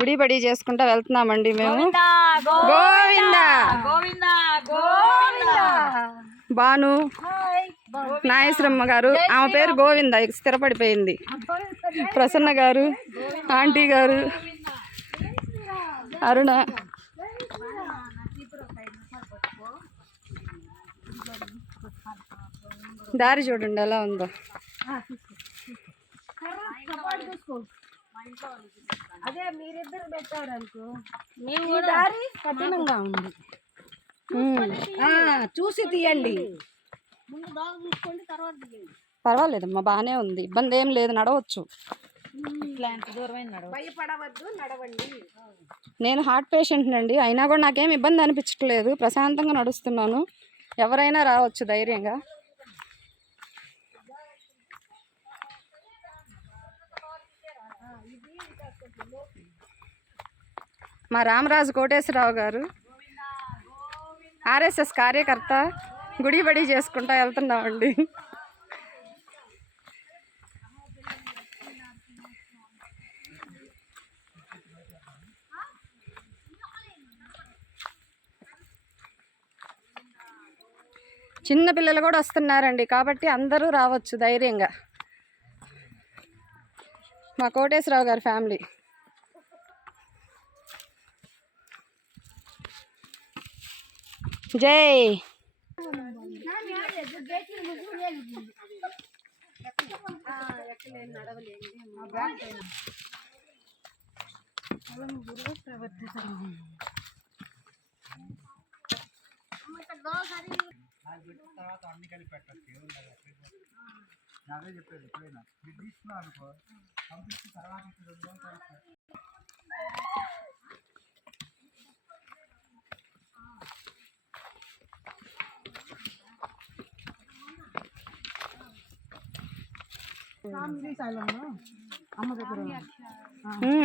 గుడి బడి చేసుకుంటా వెళ్తున్నామండి మేము. గోవిందా భాను నాగేశ్వరమ్మ గారు, ఆమె పేరు గోవింద, స్థిరపడిపోయింది. ప్రసన్న గారు, ఆంటీ గారు, అరుణ. దారి చూడండి ఎలా ఉందో. అదే మీరిద్దరు పెట్టారు అనుకో, దారి కఠినంగా ఉంది. చూసి తీయండి. పర్వాలేదమ్మా, బాగానే ఉంది, ఇబ్బంది ఏం లేదు, నడవచ్చు. భయపడవద్దు, నడవండి. నేను హార్ట్ పేషెంట్ అండి, అయినా కూడా నాకేం ఇబ్బంది అనిపించట్లేదు, ప్రశాంతంగా నడుస్తున్నాను. ఎవరైనా రావచ్చు ధైర్యంగా. మా రామరాజు కోటేశ్వరరావు గారు ఆర్ఎస్ఎస్ కార్యకర్త, గుడి బడి చేసుకుంటా వెళ్తున్నామండి. చిన్న పిల్లలు కూడా వస్తున్నారండి, కాబట్టి అందరూ రావచ్చు ధైర్యంగా. మా కోటేశ్వరరావు గారి ఫ్యామిలీ. జై తర్వాత అన్ని కలిపి పెట్టచ్చు. అదే చెప్పేది, ఎప్పుడైనా మీరు తీసుకున్నారు అనుకో, పంపించిన తర్వాత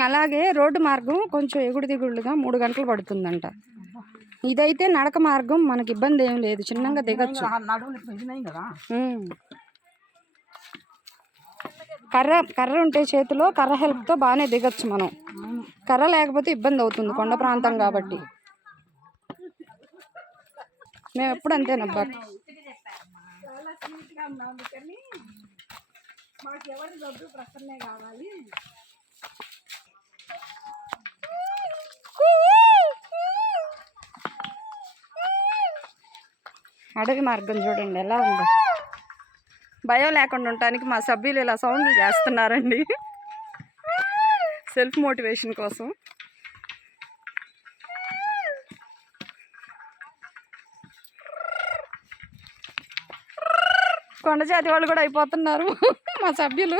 అలాగే రోడ్డు మార్గం కొంచెం ఎగుడు దిగుడుగా 3 గంటలు పడుతుందంట. ఇదైతే నడక మార్గం, మనకి ఇబ్బంది ఏం లేదు, చిన్నగా దిగచ్చు. కర్ర ఉంటే చేతిలో, కర్ర హెల్ప్తో బాగానే దిగచ్చు మనం. కర్ర లేకపోతే ఇబ్బంది అవుతుంది, కొండ ప్రాంతం కాబట్టి. మేము ఎప్పుడు అంతేనబ్బా. అడవి మార్గం చూడండి ఎలా ఉందో. భయం లేకుండా ఉండటానికి మా సభ్యులు ఇలా సౌండ్లు చేస్తున్నారండి, సెల్ఫ్ మోటివేషన్ కోసం. కొండ జాతి వాళ్ళు కూడా అయిపోతున్నారు మా సభ్యులు.